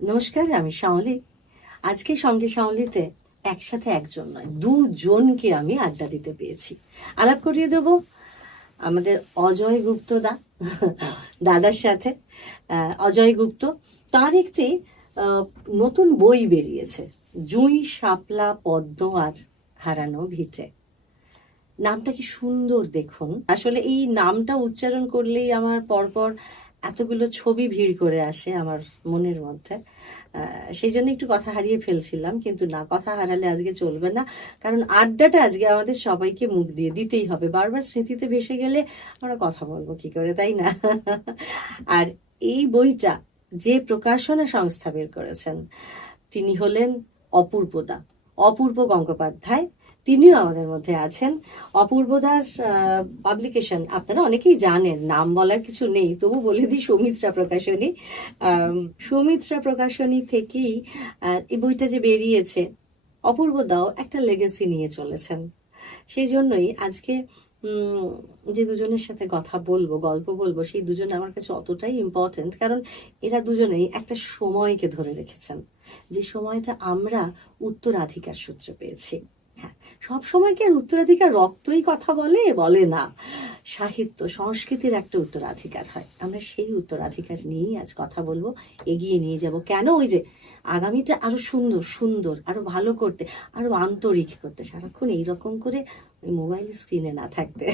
নমস্কার, আমি শাওলি। আজকে সঙ্গে শাওলিতে একসাথে একজন নয়, দুজনকে আমি আড্ডা দিতে পেয়েছি। আলাপ করিয়ে দেব আমাদের অজয় গুপ্ত দাদার সাথে। অজয় গুপ্ত, তার একটি নতুন বই বেরিয়েছে, জুঁই শাপলা পদ্ম আর হারানো ভিটে। নামটা কি সুন্দর দেখুন। আসলে এই নামটা উচ্চারণ করলেই আমার পরপর এতগুলো ছবি ভিড় করে আসে আমার মনের মধ্যে। সেই জন্য একটু কথা হারিয়ে ফেলছিলাম, কিন্তু না, কথা হারালে আজকে চলবে না, কারণ আড্ডাটা আজকে আমাদের সবাইকে মুখ দিয়ে দিতেই হবে। বারবার স্মৃতিতে ভেসে গেলে আমরা কথা বলবো কি করে, তাই না? আর এই বইটা যে প্রকাশনা সংস্থা বের করেছেন তিনি হলেন অপূর্ব গঙ্গোপাধ্যায়। তিনিও আমাদের মধ্যে আছেন। অপূর্বদার পাবলিকেশন আপনারা অনেকেই জানেন, নাম বলার কিছু নেই, তবু বলে দিই, সৌমিত্রা প্রকাশনী। সৌমিত্রা প্রকাশনী থেকেই এই বইটা যে বেরিয়েছে, অপূর্বদাও একটা লেগেসি নিয়ে চলেছেন। সেই জন্যই আজকে যে দুজনের সাথে কথা বলবো, গল্প বলবো, সেই দুজন আমার কাছে অতটাই ইম্পর্টেন্ট, কারণ এরা দুজনেই একটা সময়কে ধরে রেখেছেন, যে সময়টা আমরা উত্তরাধিকার সূত্রে পেয়েছি। হ্যাঁ, সব সময় কি আর উত্তরাধিকার রক্তই কথা বলে না। সাহিত্য সংস্কৃতির একটা উত্তরাধিকার হয়, আমরা সেই উত্তরাধিকার নিয়েই আজ কথা বলবো, এগিয়ে নিয়ে যাব। কেন? ওই যে আগামীটা আরো সুন্দর, আরো ভালো করতে, আরো আন্তরিক করতে, সারাক্ষণ এইরকম করে ওই মোবাইল স্ক্রিনে না থাকতে।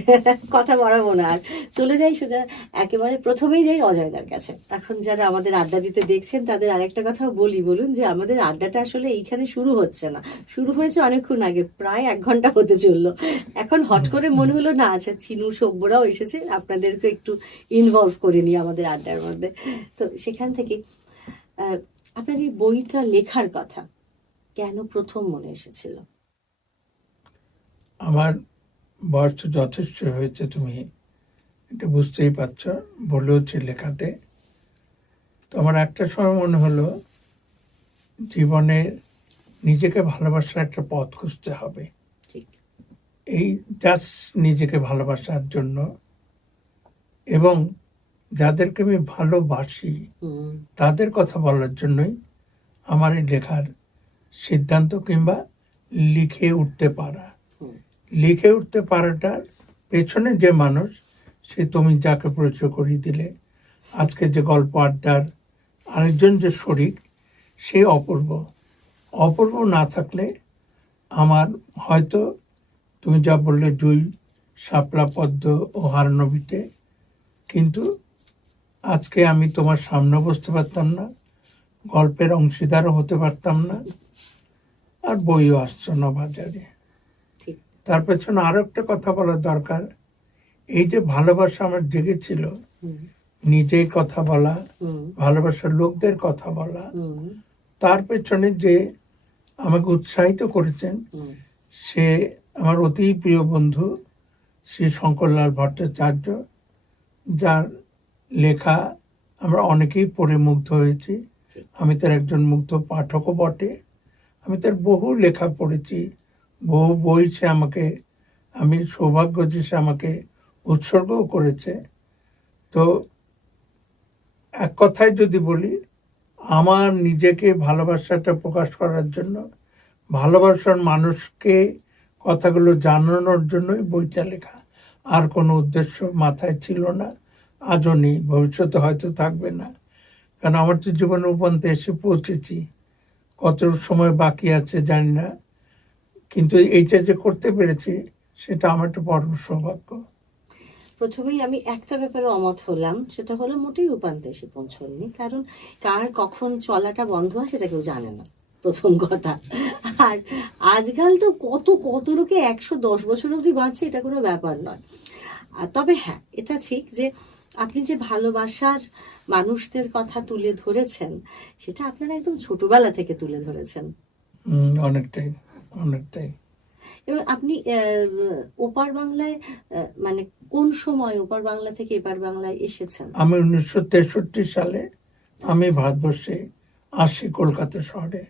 কথা বাড়াবো না, আর চলে যাই সোজা, একেবারে প্রথমেই যাই অজয়দার কাছে। এখন যারা আমাদের আড্ডা দিতে দেখছেন তাদের আরেকটা কথা বলুন যে আমাদের আড্ডাটা আসলে এইখানে শুরু হচ্ছে না, শুরু হয়েছে অনেকক্ষণ আগে, প্রায় 1 ঘন্টা হতে চললো। এখন হট করে মনে হলো না, আচ্ছা চিনু সভ্যরাও এসেছে, আপনাদেরকে একটু ইনভলভ করে নিই আমাদের আড্ডার মধ্যে। তো সেখান থেকে আপনার এই বইটা লেখার কথা কেন প্রথম মনে এসেছিল? আমার বয়স তো যথেষ্ট হয়েছে, তুমি এটা বুঝতেই পারছ, বলেওছি লেখাতে। তো আমার একটা সময় মনে হলো জীবনে নিজেকে ভালোবাসার একটা পথ খুঁজতে হবে। এই জাস্ট নিজেকে ভালোবাসার জন্য, এবং যাদেরকে আমি ভালোবাসি তাদের কথা বলার জন্যই আমার এই লেখার সিদ্ধান্ত, কিংবা লিখে উঠতে পারাটার পেছনে যে মানুষ, সে তুমি যাকে পরিচয় করিয়ে দিলে, আজকে যে গল্প আড্ডার আরেকজন যে শরিক, সে অপূর্ব না থাকলে আমার হয়তো তুমি যা বললে জুঁই শাপলা পদ্ম ও হারানো ভিটে, কিন্তু আজকে আমি তোমার সামনে বসতে পারতাম না, গল্পের অংশীদারও হতে পারতাম না, আর বইও আসছো না বাজারে। তার পেছনে আরো একটা কথা বলার দরকার। এই যে ভালোবাসা আমার জেগেছিল, নিজের কথা বলা, ভালোবাসার লোকদের কথা বলা, তার পেছনে যে আমাকে উৎসাহিত করেছেন, সে আমার অতি প্রিয় বন্ধু শ্রী শঙ্করলাল ভট্টাচার্য, যার লেখা আমরা অনেকেই পড়ে মুগ্ধ হয়েছি। আমি তার একজন মুগ্ধ পাঠকও বটে। আমি তার বহু লেখা পড়েছি, বহু বই সে আমাকে, আমি সৌভাগ্য যে সে আমাকে উৎসর্গও করেছে। তো এক কথায় যদি বলি, আমার নিজেকে ভালোবাসাটা প্রকাশ করার জন্য, ভালোবাসার মানুষকে কথাগুলো জানানোর জন্যই বইটা লেখা, আর কোনো উদ্দেশ্য মাথায় ছিল না, আজও নেই, ভবিষ্যতে হয়তো থাকবে না। কারণ আমার তো জীবনে উপান্তে এসে পৌঁছেছি, কত সময় বাকি আছে জানি না, কিন্তু এইটা যে করতে পেরেছি সেটা আমার একটা পরম সৌভাগ্য। প্রথমেই আমি একটা ব্যাপারে অমত হলাম, সেটা হলো মোটেই উপান্তে এসে পৌঁছননি, কারণ কার কখন চলাটা বন্ধ হয় সেটা কেউ জানে না, প্রথম কথা। আর আজকাল তো কত লোকে 110 বছর অবধি বাঁচছে, এটা কোনো ব্যাপার নয়। তবে হ্যাঁ, এটা ঠিক যে আপনি যে ভালোবাসার মানুষদের কথা তুলে ধরেছেন, সেটা আপনারা একদম ছোটবেলা থেকে তুলে ধরেছেন। অনেকটাই। এবার আপনি ওপার বাংলায়, মানে কোন সময় ওপার বাংলা থেকে এপার বাংলায় এসেছেন? আমি 1963 সালে আমি ভারতবর্ষে আসি, কলকাতা শহরে।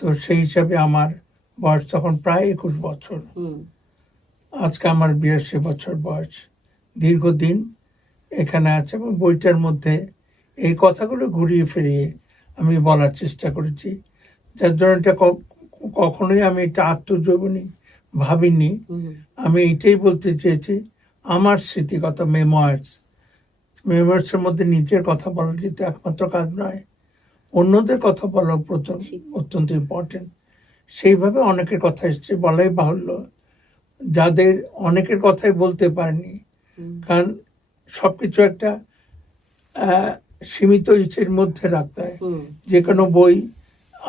তো সেই হিসাবে আমার বয়স তখন প্রায় 21 বছর। আজকে আমার 82 বছর বয়স। দীর্ঘদিন এখানে আছে, এবং বইটার মধ্যে এই কথাগুলো ঘুরিয়ে ফিরিয়ে আমি বলার চেষ্টা করেছি, যার জন্য এটা কখনোই আমি এটা আত্মজীবনী ভাবিনি। আমি এটাই বলতে চেয়েছি, আমার স্মৃতিকথা মেমোয়ার্সের মধ্যে নিজের কথা বলার কিন্তু একমাত্র কাজ নয়, অন্যদের কথা বলা অত্যন্ত ইম্পর্টেন্ট। সেইভাবে অনেকের কথা এসছে, বলাই বাহুল্য, যাদের অনেকের কথাই বলতে পারেনি, কারণ সবকিছু একটা সীমিত ইচ্ছের মধ্যে রাখতে হয়। যে কোনো বই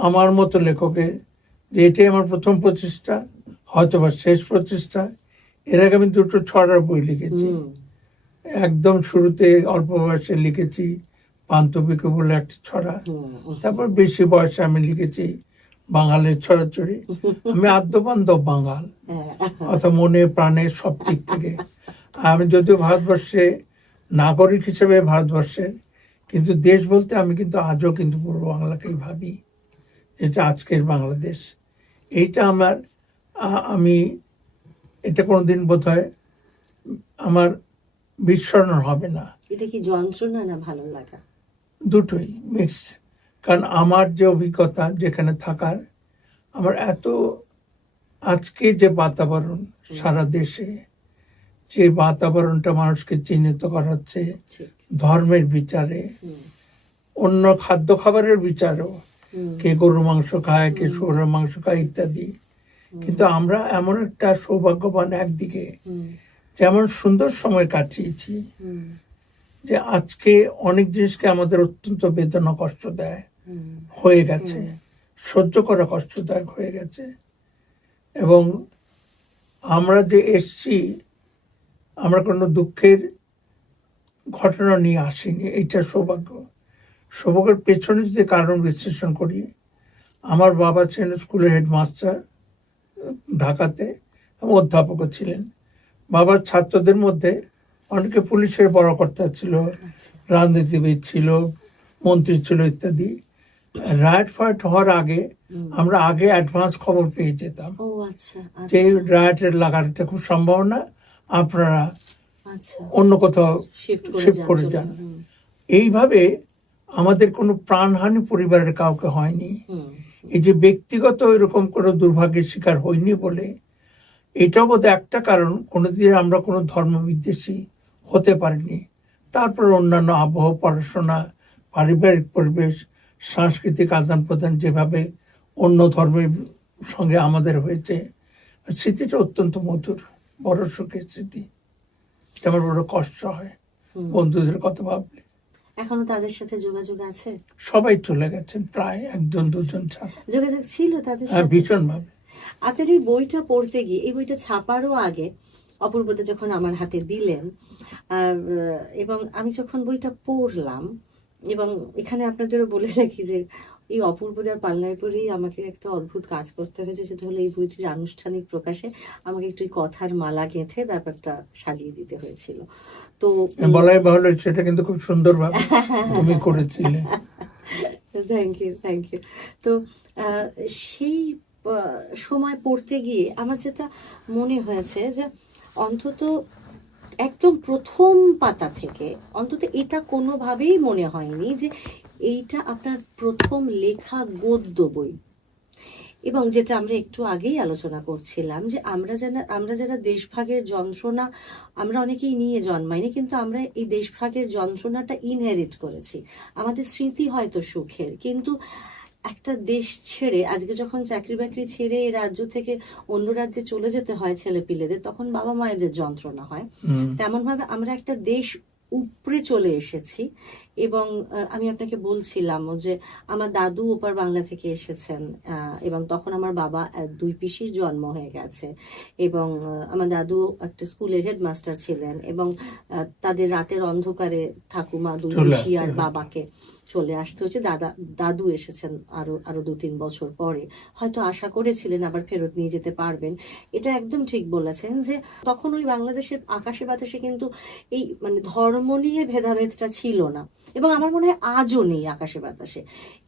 আমার মতো লেখকের, যে এটাই আমার প্রথম প্রচেষ্টা, হয়তো বা শেষ প্রচেষ্টা। এর আগে আমি 2টো ছড়ার বই লিখেছি। একদম শুরুতে অল্প বয়সে লিখেছি পান্থবিকে বলে একটা ছড়া, তারপর বেশি বয়সে আমি লিখেছি বাঙালের ছড়াছড়ি। আমি আদ্যবান্ধব বাঙাল, অর্থাৎ মনে প্রাণে সব দিক থেকে। আমি যদিও ভারতবর্ষে নাগরিক হিসেবে ভারতবর্ষের, কিন্তু দেশ বলতে আমি কিন্তু আজও কিন্তু পূর্ব বাংলাকেই ভাবি, এটা আজকের বাংলাদেশ। এইটা আমি এটা কোনোদিন বোধহয় আমার বিস্মরণ হবে না। এটা কি যন্ত্রণা না ভালো লাগা? দুটোই মিক্সড। কারণ আমার যে অভিজ্ঞতা যেখানে থাকার, আমার এত আজকে যে বাতাবরণ সারা দেশে, যে বাতাবরণটা মানুষকে চিহ্নিত করা হচ্ছে ধর্মের বিচারে, অন্য খাদ্য খাবারের বিচারেও, কে গরু মাংস খায়, কে শুয়োরের মাংস খায় ইত্যাদি। কিন্তু আমরা এমন একটা সৌভাগ্যবান একদিকে, যেমন সুন্দর সময় কাটিয়েছি, যে আজকে অনেক জিনিসকে আমাদের অত্যন্ত বেদনা কষ্ট দেয় হয়ে গেছে, সহ্য করা কষ্টদায়ক হয়ে গেছে। এবং আমরা যে এসছি, আমরা কোনো দুঃখের ঘটনা নিয়ে আসিনি, এইটা সৌভাগ্যের পেছনে যদি কারণ বিশ্লেষণ করি, আমার বাবা ছিলেন স্কুলের হেডমাস্টার ঢাকাতে এবং অধ্যাপকও ছিলেন। বাবার ছাত্রদের মধ্যে অনেকে পুলিশের বড় কর্তা ছিল, রাজনীতিবিদ ছিল, মন্ত্রী ছিল ইত্যাদি। রাইট ফাইট হওয়ার আগে আমরা আগে অ্যাডভান্স খবর পেয়ে যেতাম যে রাইটের লাগাটা খুব সম্ভাবনা, আপনারা অন্য কোথাও শিফট করে যান। এইভাবে আমাদের কোনো প্রাণহানি পরিবারের কাউকে হয়নি। এই যে ব্যক্তিগত এরকম কোনো দুর্ভাগ্যের শিকার হয়নি বলে, এটাও বোধহয় একটা কারণ, কোনোদিন আমরা কোনো ধর্ম বিদ্বেষী হতে পারিনি। তারপর অন্যান্য আবহাওয়া, পড়াশোনা, পারিবারিক পরিবেশ, সাংস্কৃতিক আদান প্রদান যেভাবে অন্য ধর্মের সঙ্গে আমাদের হয়েছে, স্মৃতিটা অত্যন্ত মধুর, বড় সুখের স্মৃতি। আমার বড় কষ্ট হয় বন্ধুদের কথা ভাবলে। এখনো তাদের সাথে যোগাযোগ আছে? সবাই চলে গেছেন, প্রায় 1-2 ছাড়া। যোগাযোগ ছিল তাদের সাথে? ভীষণ ভাবে। আপনার এই বইটা পড়তে গিয়ে, এই বইটা ছাপারও আগে অপূর্বতা যখন আমার হাতে দিলেন, এবং আমি যখন বইটা পড়লাম, এবং এখানে আপনাদেরও বলে রাখি যে এই অপূর্বদার পাল্লায় পরেই আমাকে একটা অদ্ভুত কাজ করতে হয়েছে, সেটা হলো এই বইটির আনুষ্ঠানিক প্রকাশে আমাকে একটু কথার মালা গেঁথে ব্যাপারটা সাজিয়ে দিতে হয়েছিল। তো বলাই বাহুল্য, সেটা কিন্তু খুব সুন্দরভাবে তুমি করেছিলে। Thank you. তো সেই সময় পড়তে গিয়ে আমার যেটা মনে হয়েছে যে অন্তত একদম প্রথম পাতা থেকে অন্তত এটা কোনোভাবেই মনে হয়নি যে এইটা আপনার প্রথম লেখা গদ্য বই। এবং যেটা আমরা একটু আগেই আলোচনা করছিলাম যে আমরা যারা দেশভাগের যন্ত্রণা আমরা অনেকেই নিয়ে জন্মাইনি, কিন্তু আমরা এই দেশভাগের যন্ত্রণাটা ইনহেরিট করেছি। আমাদের স্মৃতি হয়তো সুখের, কিন্তু একটা দেশ ছেড়ে আজকে যখন চাকরি বাকরি ছেড়ে এই রাজ্য থেকে অন্য রাজ্যে চলে যেতে হয় ছেলেপিলেদের, তখন বাবা মায়েদের যন্ত্রণা হয়। তেমন ভাবে আমরা একটা দেশ উপরে চলে এসেছি। এবং আমি আপনাকে বলছিলাম যে আমার দাদু ওপার বাংলা থেকে এসেছেন, এবং তখন আমার বাবা 2 পিসির জন্ম হয়ে গেছে, এবং আমার দাদু একটা স্কুলের হেডমাস্টার ছিলেন, এবং তাদের রাতের অন্ধকারে ঠাকুমা 2 পিসি আর বাবাকে চলে আসতে হচ্ছে। দাদু এসেছেন আরো 2-3 বছর পরে, হয়তো আশা করেছিলেন আবার ফেরত নিয়ে যেতে পারবেন। এটা একদম ঠিক বলেছেন যে তখন ওই বাংলাদেশের আকাশে বাতাসে কিন্তু এই মানে ধর্ম নিয়ে ভেদাভেদটা ছিল না, এবং আমার মনে হয় আজও নেই আকাশে বাতাসে।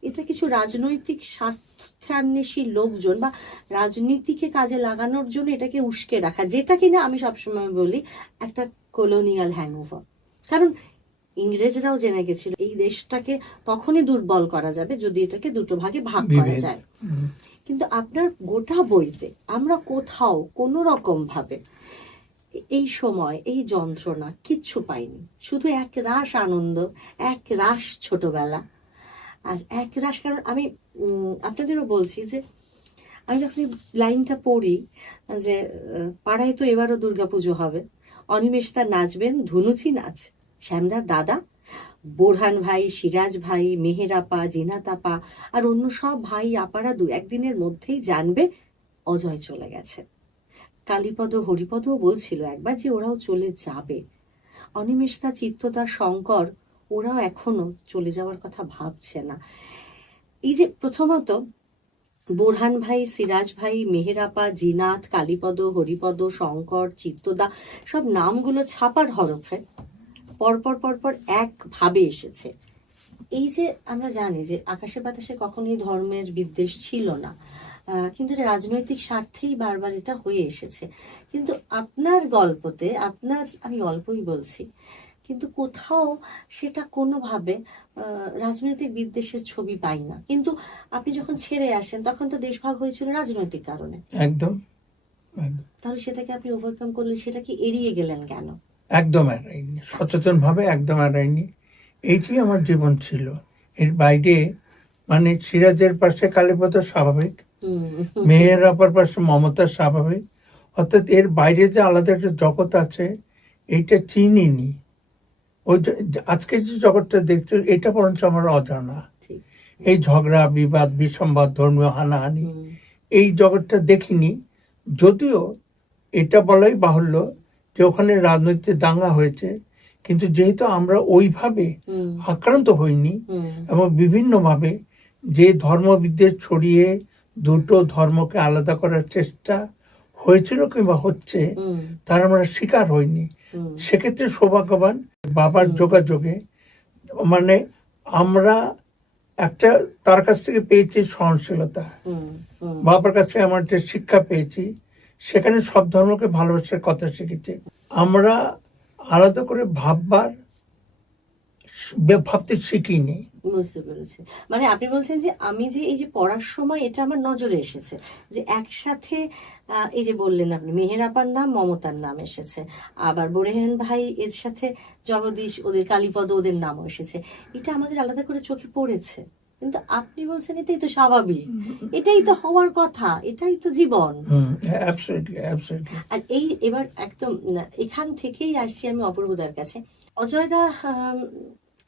এটা কিছু রাজনৈতিক স্বার্থান্বেষী লোকজন বা রাজনীতিকে কাজে লাগানোর জন্য এটাকে উস্কে রাখা, যেটা কিনা আমি সবসময় বলি একটা কলোনিয়াল হ্যাংওভার। কারণ ইংরেজরাও জেনে গেছিল এই দেশটাকে তখনই দুর্বল করা যাবে যদি এটাকে দুটো ভাগে ভাগ করা বিভেদ। যায়। কিন্তু আপনার গোটা বইতে আমরা কোথাও কোনো রকম ভাবে এই সময় এই যন্ত্রণা কিচ্ছু পাইনি, শুধু এক রাশ আনন্দ, এক রাশ ছোটবেলা, আর এক রাশ। কারণ আমি আপনাদেরও বলছি যে আমি যখন এই লাইনটা পড়ি যে পাড়ায় তো এবারও দুর্গাপুজো হবে, অনিমেষ দা নাচবেন ধুনুচি নাচ, শ্যামদার দাদা, বোরহান ভাই, সিরাজ ভাই, মেহের আপা, জিনাত আপা আর অন্য সব ভাই আপারা দু একদিনের মধ্যেই জানবে অজয় চলে গেছে। কালীপদ হরিপদও বলছিল একবার যে ওরাও চলে যাবে। অনিমেষদা, চিত্তদা, শঙ্কর ওরাও এখনো চলে যাওয়ার কথা ভাবছে না। এই যে প্রথমত বোরহান ভাই, সিরাজ ভাই, মেহের আপা, জিনাত, কালীপদ, হরিপদ, শঙ্কর, চিত্তদা সব নামগুলো ছাপার হরফে পরপর পরপর একভাবে এসেছে। এই যে আমরা জানি যে আকাশে বাতাসে কখনোই ধর্মের বিদ্বেষ ছিল না, কিন্তু এটা রাজনৈতিক স্বার্থেই বারবার এটা হয়ে এসেছে। কিন্তু আপনার গল্পতে, আপনার, আমি গল্পই বলছি, কিন্তু কোথাও সেটা কোনোভাবে রাজনৈতিক বিদ্বেষের ছবি পাই না। কিন্তু আপনি যখন ছেড়ে আসেন তখন তো দেশভাগ হয়েছিল রাজনৈতিক কারণে। একদম একদম তাহলে সেটাকে আপনি ওভারকাম করলেন, সেটা কি এড়িয়ে গেলেন কেন? একদম এড়াইনি, সচেতন ভাবে একদম এড়াইনি। এইটি আমার জীবন ছিল। এর বাইরে মানে সিরাজের পাশে কালীপদ স্বাভাবিক, মেয়ের আপার পাশে মমতা স্বাভাবিক, অর্থাৎ এর বাইরে যে আলাদা একটা জগৎ আছে এইটা চিনিনি। ওই আজকে যে জগৎটা দেখছি এটা বরঞ্চ আমার অজানা। ঠিক। এই ঝগড়া বিবাদ বিসম্বাদ ধর্মীয় হানাহানি এই জগৎটা দেখিনি। যদিও এটা বলাই বাহুল্য যে ওখানে রাজনৈতিক দাঙ্গা হয়েছে, কিন্তু যেহেতু আমরা ওইভাবে আক্রান্ত হইনি এবং বিভিন্নভাবে যে ধর্মবিদ্বেষ ছড়িয়ে দুটো ধর্মকে আলাদা করার চেষ্টা হয়েছিল কিংবা হচ্ছে তার আমরা শিকার হইনি। সেক্ষেত্রে সৌভাগ্যবান বাবার যোগাযোগে, মানে আমরা একটা তার কাছ থেকে পেয়েছি সহনশীলতা, বাবার কাছে আমার একটা শিক্ষা পেয়েছি, সেখানে সব ধর্মকে ভালোবাসার কথা শিখেছি। আমরা আলাদা করে ভাবতে শিখিনি। বুঝতে পেরেছি। মানে আপনি বলছেন যে আমি যে এই যে পড়ার সময় এটা আমার নজরে এসেছে যে একসাথে এই যে বললেন আপনি মেহের আপার নাম, মমতার নাম এসেছে, আবার বোরেহান ভাই এর সাথে জগদীশ, ওদের কালীপদ ওদের নামও এসেছে। এটা আমাদের আলাদা করে চোখে পড়েছে, কিন্তু আপনি বলছেন এটাই তো স্বাভাবিক, এটাই তো হওয়ার কথা, এটাই তো জীবন। আর এই এবার একদম এখান থেকেই আসছি আমি অপূর্বদার কাছে। অজয়দা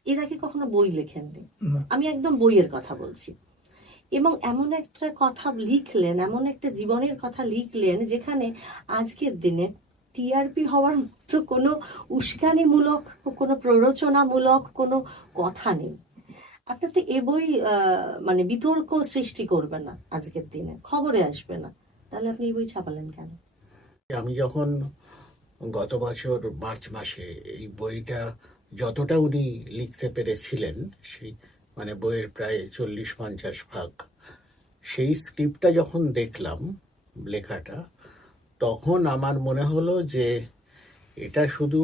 এর আগে কখনো বই লেখেননি, আমি একদম বইয়ের কথা বলছি, এবং এমন একটা কথা লিখলেন, এমন একটা জীবনের কথা লিখলেন যেখানে আজকের দিনে টিআরপি হওয়ার মতো কোনো উস্কানিমূলক, কোনো প্ররোচনামূলক কোনো কথা নেই। আপনার তো এ বই মানে বিতর্ক সৃষ্টি করবে না, আজকের দিনে খবরে আসবে না, তাহলে আপনি এই বই ছাপালেন কেন? আমি যখন গত বছর মার্চ মাসে এই বইটা যতটা উনি লিখতে পেরেছিলেন, সেই মানে বইয়ের প্রায় 40-50 ভাগ, সেই স্ক্রিপ্টটা যখন দেখলাম লেখাটা, তখন আমার মনে হলো যে এটা শুধু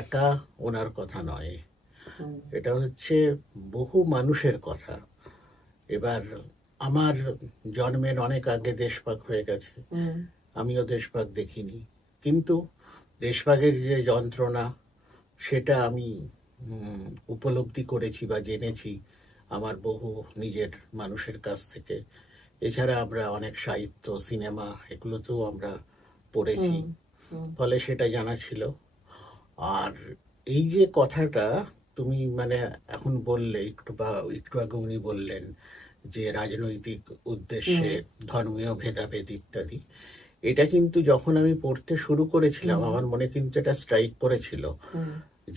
একা ওনার কথা নয়, এটা হচ্ছে বহু মানুষের কথা। এবার আমার জন্মের অনেক আগে দেশভাগ হয়ে গেছে, আমিও দেশভাগ দেখিনি, কিন্তু দেশভাগের যে যন্ত্রণা সেটা আমি উপলব্ধি করেছি বা জেনেছি আমার বহু নিজের মানুষের কাছ থেকে। এছাড়া আমরা অনেক সাহিত্য, সিনেমা এগুলোতেও আমরা পড়েছি, ফলে সেটা জানা ছিল। আর এই যে কথাটা তুমি মানে এখন বললে, একটু আগে উনি বললেন যে রাজনৈতিক উদ্দেশ্যে ধর্মীয় ভেদাভেদ ইত্যাদি, এটা কিন্তু যখন আমি পড়তে শুরু করেছিলাম আমার মনে কিন্তু এটা স্ট্রাইক করেছিল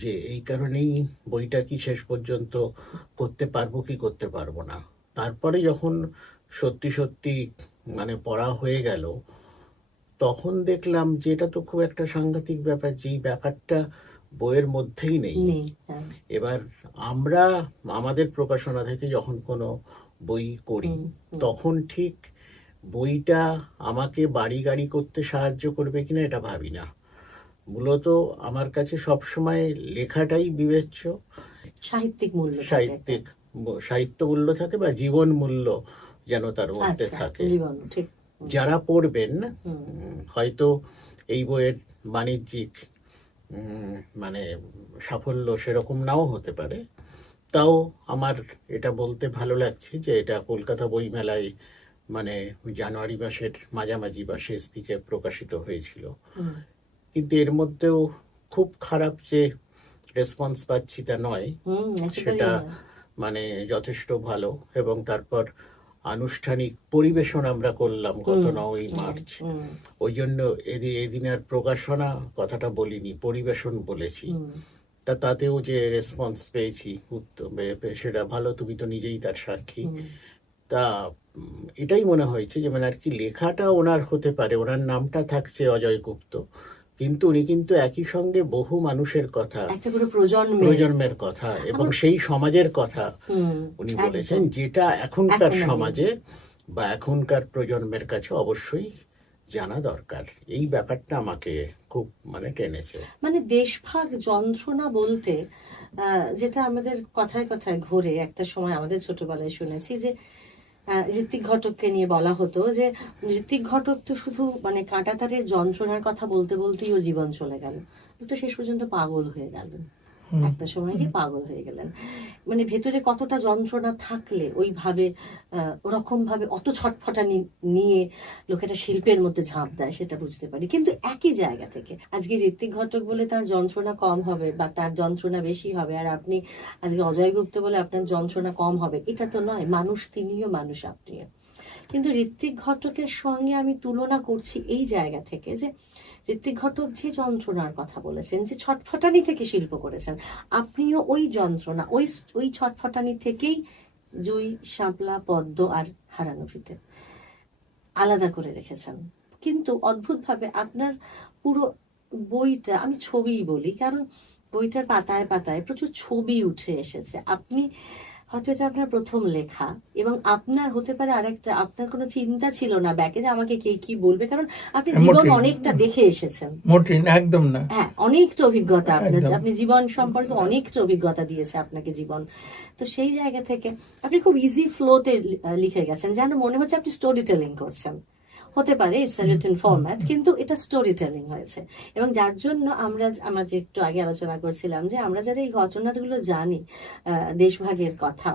যে এই কারণেই বইটা কি শেষ পর্যন্ত করতে পারবো কি করতে পারবো না। তারপরে যখন সত্যি সত্যি মানে পড়া হয়ে গেল, তখন দেখলাম যে এটা তো খুব একটা সাংঘাতিক ব্যাপার, যেই ব্যাপারটা বইয়ের মধ্যেই নেই। এবার আমরা আমাদের প্রকাশনা থেকে যখন কোনো বই করি তখন ঠিক বইটা আমাকে বাড়ি গাড়ি করতে সাহায্য করবে কিনা এটা ভাবি না, মূলত আমার কাছে সবসময় লেখাটাই বিবেচ্য, সাহিত্যিক মূল্য থাকে। সাহিত্য মূল্য থাকে বা জীবন মূল্য যেন তার মধ্যে আচ্ছা, থাকে। জীবন, ঠিক। যারা পড়বেন হয়তো এই বইয়ের বাণিজ্যিক মানে সাফল্য সেরকম নাও হতে পারে, তাও আমার এটা বলতে ভালো লাগছে যে এটা কলকাতা বইমেলায় মানে জানুয়ারি মাসের মাঝামাঝি বা শেষ দিকে প্রকাশিত হয়েছিল। কিন্তু এর মধ্যেও খুব খারাপ যে রেসপন্স পাচ্ছি তা নয়, সেটা মানে যথেষ্ট ভালো। এবং তারপর আনুষ্ঠানিক পরিবেশন আমরা করলাম গত 9ই মার্চ। ওই জন্য এদিনের প্রকাশনা কথাটা বলিনি, পরিবেশন বলেছি। তাতেও যে রেসপন্স পেয়েছি সেটা ভালো, তুমি তো নিজেই তার সাক্ষী। তা এটাই মনে হয়েছে যে মানে আর কি লেখাটা ওনার হতে পারে, ওনার নামটা থাকছে অজয় গুপ্ত, কিন্তু উনি কিন্তু একই সঙ্গে বহু মানুষের কথা, একটা পুরো প্রজন্মের কথা এবং সেই সমাজের কথা উনি বলেছেন, যেটা এখনকার সমাজে বা এখনকার প্রজন্মের কাছে অবশ্যই জানা দরকার। এই ব্যাপারটা আমাকে খুব মানে টেনেছে। মানে দেশভাগ যন্ত্রণা বলতে যেটা আমাদের কথায় কথায় ঘোরে, একটা সময় আমাদের ছোটবেলায় শুনেছি যে ঋত্বিক ঘটককে নিয়ে বলা হতো যে ঋত্বিক ঘটক তো শুধু মানে কাঁটাতারের যন্ত্রণার কথা বলতে বলতেই ওর জীবন চলে গেল, তো শেষ পর্যন্ত পাগল হয়ে গেলেন, একটা সময় গিয়ে পাগল হয়ে গেলেন। মানে ভেতরে কতটা যন্ত্রণা থাকলে ওইভাবে ওরকম ভাবে অত ছটফটানি নিয়ে লোকেরা শিল্পের মধ্যে ঝাঁপ দেয় সেটা বুঝতে পারি। কিন্তু একই জায়গা থেকে আজকে ঋত্বিক ঘটক বলে তার যন্ত্রণা কম হবে বা তার যন্ত্রণা বেশি হবে, আর আপনি আজকে অজয় গুপ্ত বলে আপনার যন্ত্রণা কম হবে, এটা তো নয়। মানুষ তিনিও, মানুষ আপনিও। কিন্তু ঋত্বিক ঘটকের সঙ্গে আমি তুলনা করছি এই জায়গা থেকে যে ঋত্বিক ঘটক যে যন্ত্রণার কথা বলেছেন, যে ছটফটানি থেকে শিল্প করেছেন, আপনিও ওই যন্ত্রণা, ওই ছটফটানি থেকেই জুই, শাপলা, পদ্ম আর হারানো ফিতে আলাদা করে রেখেছেন। কিন্তু অদ্ভুতভাবে আপনার পুরো বইটা, আমি ছবিই বলি কারণ বইটার পাতায় পাতায় প্রচুর ছবি উঠে এসেছে। আপনি হয়তো এটা আপনার প্রথম লেখা এবং আপনার হতে পারে আরেকটা, আপনার কোনো চিন্তা ছিল না ব্যাকে যে আমাকে কে কি বলবে, কারণ আপনি জীবন অনেকটা দেখে এসেছেন। মোটেই একদম না, হ্যাঁ, অনেকটা অভিজ্ঞতা আপনার, আপনি জীবন সম্পর্কে অনেকটা অভিজ্ঞতা দিয়েছে আপনাকে জীবন। তো সেই জায়গা থেকে আপনি খুব ইজি ফ্লোতে লিখে গেছেন, যেন মনে হচ্ছে আপনি স্টোরি টেলিং করছেন। হতে পারে ইটস আ রিটেন ফরম্যাট, কিন্তু এটা স্টোরি টেলিং হয়েছে। এবং যার জন্য আমরা যে একটু আগে আলোচনা করছিলাম যে আমরা যারা এই ঘটনাগুলো জানি, দেশভাগের কথা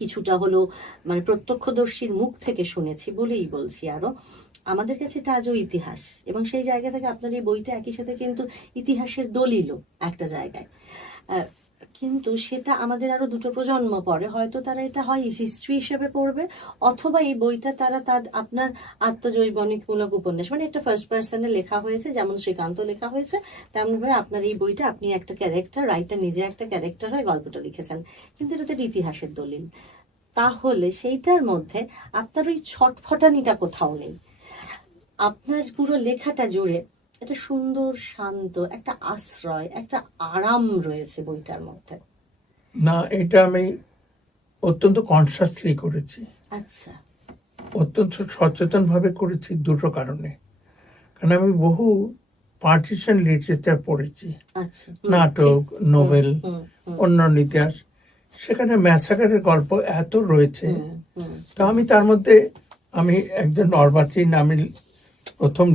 কিছুটা হলো মানে প্রত্যক্ষদর্শীর মুখ থেকে শুনেছি বলেই বলছি, আরো আমাদের কাছে এটা আজও ইতিহাস। এবং সেই জায়গা থেকে আপনার এই বইটা একই সাথে কিন্তু ইতিহাসের দলিলও একটা জায়গায়। কিন্তু সেটা আমাদের আরো দুটো প্রজন্ম পরে হয়তো তারা এটা হয় হিস্ট্রি হিসেবে পড়বে, অথবা এই বইটা তারা আপনার আত্মজৈবনিকমূলক উপন্যাস, মানে একটা ফার্স্ট পার্সনে লেখা হয়েছে, যেমন শ্রীকান্ত লেখা হয়েছে তেমনভাবে আপনার এই বইটা আপনি একটা ক্যারেক্টার, রাইটার নিজে একটা ক্যারেক্টার হয়ে গল্পটা লিখেছেন, কিন্তু এটা তার ইতিহাসের দলিল। তাহলে সেইটার মধ্যে আপনার ওই ছটফটানিটা কোথাও নেই। আপনার পুরো লেখাটা জুড়ে একটা সুন্দর শান্ত একটা আশ্রয়, একটা আরাম রয়েছে বইটার মধ্যে। না, এটা আমি অত্যন্ত কনসাসলি করেছি। আচ্ছা, অত্যন্ত সচেতন ভাবে করেছি দুটো কারণে। কারণ আমি বহু পার্টিশন লিটারেচার পড়েছি, আচ্ছা, নাটক, নোবেল, অন্যান্য ইতিহাস, সেখানে ম্যাসাকারের গল্প এত রয়েছে। তো আমি তার মধ্যে আমি একজন অর্বাচীন, আমি প্রথম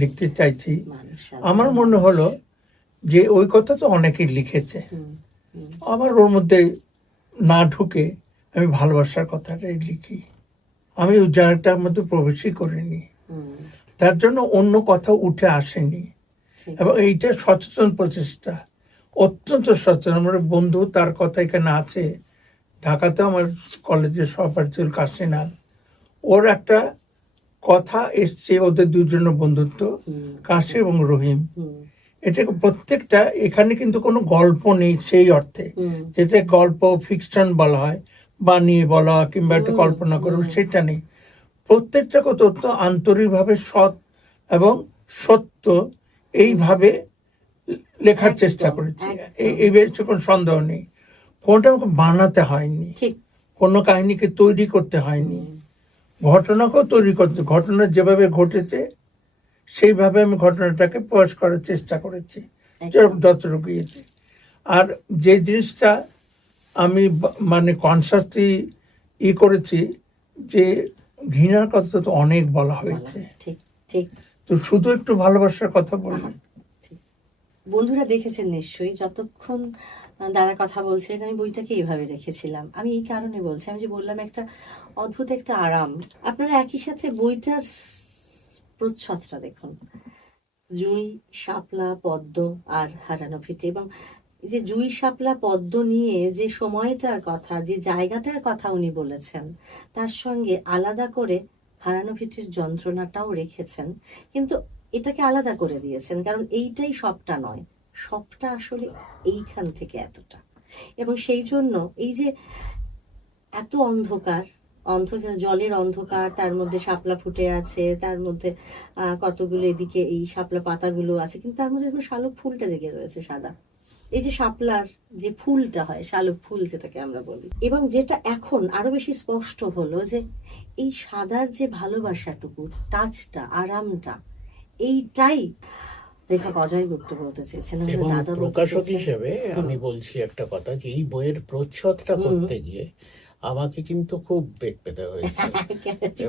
লিখতে চাইছি। আমার মনে হলো যে ওই কথা তো অনেকেই লিখেছে, আমার ওর মধ্যে না ঢুকে আমি ভালোবাসার কথাটাই লিখি। আমি ওই জায়গাটার মধ্যে প্রবেশই করিনি, তার জন্য অন্য কথা উঠে আসেনি। এবং এইটা সচেতন প্রচেষ্টা, অত্যন্ত সচেতন। আমার বন্ধু, তার কথা এখানে আছে, ঢাকাতে আমার কলেজের সহপাঠী কাশিনাথ, ওর একটা কথা এসছে, ওদের দুজনের বন্ধুত্ব, কাশি এবং রহিম। এটা প্রত্যেকটা, এখানে কিন্তু কোনো গল্প নেই সেই অর্থে, যেটা গল্প ফিকশন বলা হয়, বানিয়ে বলা কিংবা একটা কল্পনা করবো, সেটা নেই। প্রত্যেকটা কথা অত্যন্ত আন্তরিকভাবে সৎ এবং সত্য এইভাবে লেখার চেষ্টা করেছি, এই বেশি কোনো সন্দেহ নেই। কোনটা আমাকে বানাতে হয়নি, কোনো কাহিনীকে তৈরি করতে হয়নি, ঘটনাকেও তৈরি করতে, ঘটনা যেভাবে ঘটেছে সেইভাবে আমি ঘটনাটাকে প্রকাশ করার চেষ্টা করেছি একদম। যতটুকু ইয়েতে। আর যে জিনিসটা আমি মানে কনসাসলি করেছি, যে ঘৃণার কথা তো অনেক বলা হয়েছে, ঠিক ঠিক। তো শুধু একটু ভালোবাসার কথা বললাম। বন্ধুরা দেখেছেন নিশ্চয়ই, যতক্ষণ দাদা কথা বলছিলেন আমি বইটাকে এইভাবে রেখেছিলাম। আমি এই কারণে বলছি, আমি যে বললাম একটা অদ্ভুত একটা আরাম। আপনারা একই সাথে বইটার প্রচ্ছদটা দেখুন, জুঁই, শাপলা, পদ্ম আর হারানো ফিটে। এবং এই যে জুঁই, শাপলা, পদ্ম নিয়ে যে সময়টার কথা, যে জায়গাটার কথা উনি বলেছেন, তার সঙ্গে আলাদা করে হারানো ফিটের যন্ত্রণাটাও রেখেছেন, কিন্তু এটাকে আলাদা করে দিয়েছেন, কারণ এইটাই সবটা নয়, সবটা আসলে এইখান থেকে এতটা। এবং সেই জন্য এই যে এত অন্ধকার, অন্ধকার, জলের অন্ধকার, তার মধ্যে শাপলা ফুটে আছে, তার মধ্যে কতগুলো এদিকে এই শাপলা পাতাগুলো আছে, কিন্তু তার মধ্যে দেখুন শালুক ফুলটা জেগে রয়েছে সাদা। এই যে শাপলার যে ফুলটা হয়, শালুক ফুল যেটাকে আমরা বলি, এবং যেটা এখন আরো বেশি স্পষ্ট হলো যে এই সাদার যে ভালোবাসাটুকু, টাচটা, আরামটা, এইটাই লেখক অজয় গুপ্ত বলতে চেয়েছেন। এবং দাদা বলতে প্রকাশক চেয়েছেন। হিসেবে আমি বলছি একটা কথা, যে এই বইয়ের প্রচ্ছদটা করতে গিয়ে আমাকে কিন্তু খুব বেগ পেতে হয়েছে।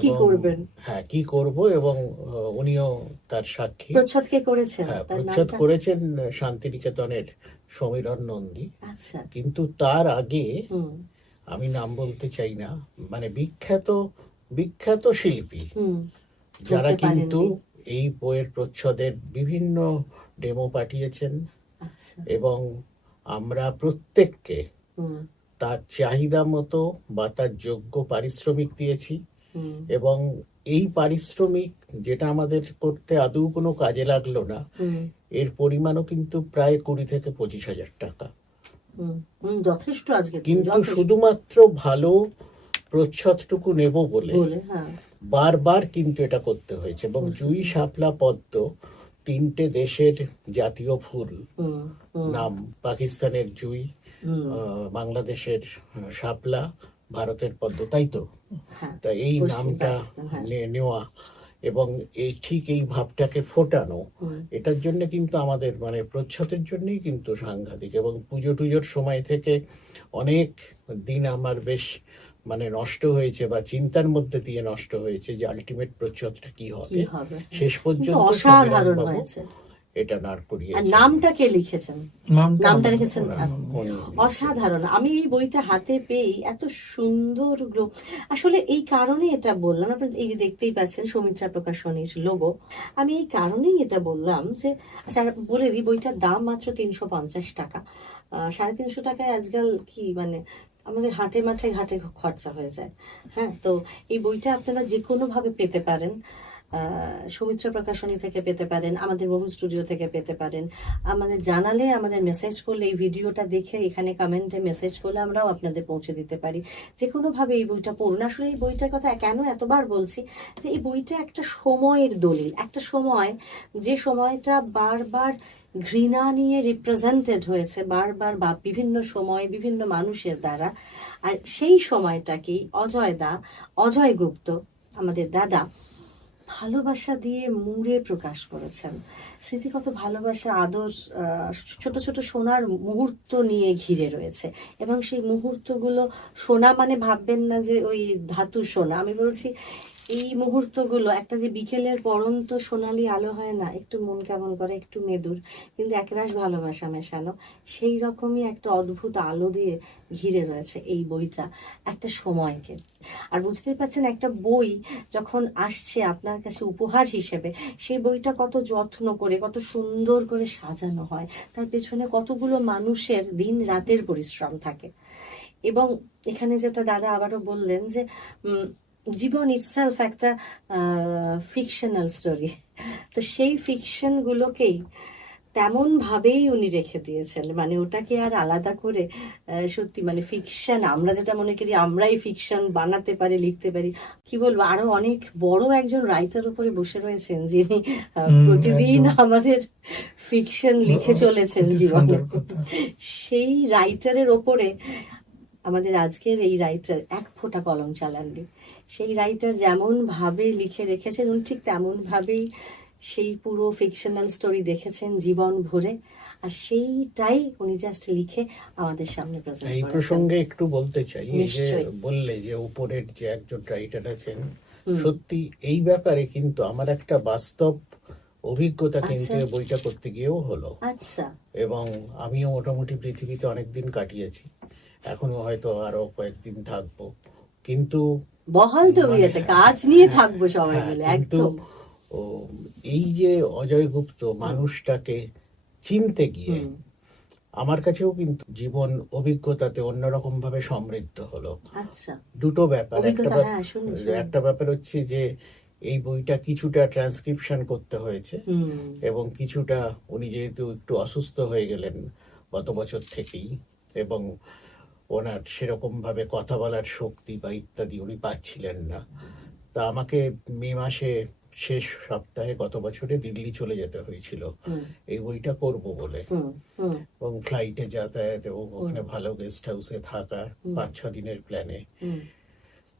কি এবং করবেন? হ্যাঁ, কি করব, এবং উনিও তার সাক্ষী। প্রচ্ছদ কে করেছেন? হ্যাঁ, তার প্রচ্ছদ নামটা? করেছেন শান্তিনিকেতনের সমীরণ নন্দী। আচ্ছা। কিন্তু তার আগে হুম আমি নাম বলতে চাই না, মানে বিখ্যাত বিখ্যাত শিল্পী হুম যারা ধরতে কিন্তু পারেননি। এই বইয়ের প্রচ্ছদের বিভিন্ন ডেমো পাঠিয়েছেন, আচ্ছা। এবং আমরা প্রত্যেককে হুম তার চাহিদা মতো বা তার যোগ্য পারিশ্রমিক দিয়েছি। হুম এবং এই পারিশ্রমিক, যেটা আমাদের করতে আদৌ কোনো কাজে লাগলো না, হুম এর পরিমাণও কিন্তু প্রায় 20 থেকে 25,000 টাকা। যথেষ্ট আজকে দিন, কিন্তু যথেষ্ট। শুধুমাত্র ভালো প্রচ্ছদটুকু নেব বলে বলে, হ্যাঁ। বারবার কিন্তু এটা করতে হয়েছে। এবং বুঝতে জুঁই, শাপলা, পদ্ম 3টে দেশের জাতীয় ফুল। হুম হুম নাম পাকিস্তানের জুঁই, হুম বাংলাদেশের শাপলা, ভারতের পদ্ম, তাই তো? হ্যাঁ, তা এই পশ্চিম নামটা পাকিস্তান, হ্যাঁ। নেওয়া এবং এই ঠিক এই ভাবটাকে ফোটানো, হুম এটার জন্য কিন্তু আমাদের মানে প্রচ্ছদের জন্যই কিন্তু সাংঘাতিক। এবং পুজো টুজোর সময় থেকে অনেক দিন আমার বেশ মানে নষ্ট হয়েছে, বা চিন্তার মধ্যে দিয়ে নষ্ট হয়েছে, যে আলটিমেট প্রচ্ছদটা কি কি হবে। হবে? শেষ কিন্তু পর্যন্ত অসাধারণ সমীরণ বাবু হয়েছে। এটা নাড় আর করিয়েছেন। নামটা কে লিখেছেন? নামটা রেখেছেন উনি অসাধারণ। আমি এই বইটা হাতে পেয়েই এত সুন্দর আসলে এই কারণে এটা বললাম, আপনারা এই যে দেখতেই পাচ্ছেন সৌমিত্রা প্রকাশনীর লোগো। আমি এই কারণেই এটা বললাম যে, আচ্ছা বলে দিই, বইটার দাম মাত্র 350 টাকা। 350 টাকায় আজকাল কি মানে আমাদের হাটে মাঠে ঘাটে খরচা হয়ে যায়। হ্যাঁ, তো এই বইটা আপনারা যে কোনো ভাবে পেতে পারেন। সৌমিত্র প্রকাশনী থেকে পেতে পারেন, আমাদের বহু স্টুডিও থেকে পেতে পারেন। আমাদের জানালে, আমাদের মেসেজ করলে, এই ভিডিওটা দেখে এখানে কমেন্টে মেসেজ করলে আমরাও আপনাদের পৌঁছে দিতে পারি। যে কোনোভাবে এই বইটা পড়ুন। আসলে এই বইটার কথা কেন এতবার বলছি, যে এই বইটা একটা সময়ের দলিল, একটা সময়, যে সময়টা বারবার ঘৃণা নিয়ে রিপ্রেজেন্টেড হয়েছে বারবার, বা বিভিন্ন সময় বিভিন্ন মানুষের দ্বারা। আর সেই সময়টাকেই অজয় গুপ্ত, আমাদের দাদা, ভালোবাসা দিয়ে মুড়ে প্রকাশ করেছেন। স্মৃতিগত ভালোবাসা, আদর, ছোট ছোট সোনার মুহূর্ত নিয়ে ঘিরে রয়েছে। এবং সেই মুহূর্তগুলো, সোনা মানে ভাববেন না যে ওই ধাতু সোনা, আমি বলছি এই মুহূর্তগুলো, একটা যে বিকেলের পরন্ত সোনালি আলো হয় না, একটু মন কেমন করে, একটু মেদুর, কিন্তু একরাশ ভালোবাসা মেশানো, সেই রকমই একটা অদ্ভুত আলো দিয়ে ঘিরে রয়েছে এই বইটা একটা সময়কে। আর বুঝতেই পারছেন, একটা বই যখন আসছে আপনার কাছে উপহার হিসেবে, সেই বইটা কত যত্ন করে, কত সুন্দর করে সাজানো হয়, তার পেছনে কতগুলো মানুষের দিন রাতের পরিশ্রম থাকে। এবং এখানে যেটা দাদা আবারও বললেন যে জীবন ইটসেলফ একটা ফিকশনাল স্টোরি, তো সেই ফিকশনগুলোকেই তেমন ভাবেই উনি রেখে দিয়েছেন। মানে ওটাকে আর আলাদা করে সত্যি মানে ফিকশন, আমরা যেটা মনে করি আমরাই ফিকশন বানাতে পারি, লিখতে পারি, কি বলবো, আরো অনেক বড় একজন রাইটার উপরে বসে রয়েছেন, যিনি প্রতিদিন আমাদের ফিকশন লিখে চলেছেন জীবনে। সেই রাইটারের ওপরে আমাদের আজকের এই রাইটার এক ফোঁটা কলম চালাননি। সেই রাইটার যেমন ভাবে লিখে রেখেছেন, উনি ঠিক তেমন ভাবেই সেই পুরো ফিকশনাল স্টোরি দেখেছেন জীবন ভরে, আর সেইটাই উনি জাস্ট লিখে আমাদের সামনে প্রেজেন্ট এই করেছেন। প্রসঙ্গে একটু বলতে চাই, এই যে নিশ্চয়ই। বললে যে উপরের যে একজন রাইটার আছেন, সত্যি এই ব্যাপারে কিন্তু আমার একটা বাস্তব অভিজ্ঞতা কিন্তু আচ্ছা। এই বইটা করতে গিয়েও হলো। আচ্ছা। এবং আমিও মোটামুটি পৃথিবীতে অনেকদিন কাটিয়েছি, এখনো হয়তো আরো কয়েকদিন থাকবো, কিন্তু বহাল তবিয়তে কাজ নিয়ে থাকবো সবাই হ্যাঁ, মিলে, কিন্তু একদম। ও, এই যে অজয় গুপ্ত মানুষটাকে চিনতে গিয়ে হুম। আমার কাছেও কিন্তু জীবন অভিজ্ঞতাতে অন্যরকম ভাবে সমৃদ্ধ হলো। আচ্ছা। দুটো ব্যাপার, অভিজ্ঞতা, হ্যাঁ, শুনি, শুনি। একটা ব্যাপার হচ্ছে যে এই বইটা কিছুটা ট্রান্সক্রিপশন করতে হয়েছে, হুম। এবং কিছুটা উনি যেহেতু একটু অসুস্থ হয়ে গেলেন গত বছর থেকেই, এবং ওনার সেরকম ভাবে কথা বলার শক্তি বা ইত্যাদি উনি পাচ্ছিলেন না, তা আমাকে মে মাসে শেষ সপ্তাহে গত বছরে দিল্লি চলে যেতে হয়েছিল হুম। এই বইটা করব বলে, হুম। হুম। এবং ফ্লাইটে যাতায়াত এবং ওখানে ভালো গেস্ট হাউসে থাকা, হুম। 5-6 দিনের প্ল্যানে। হুম।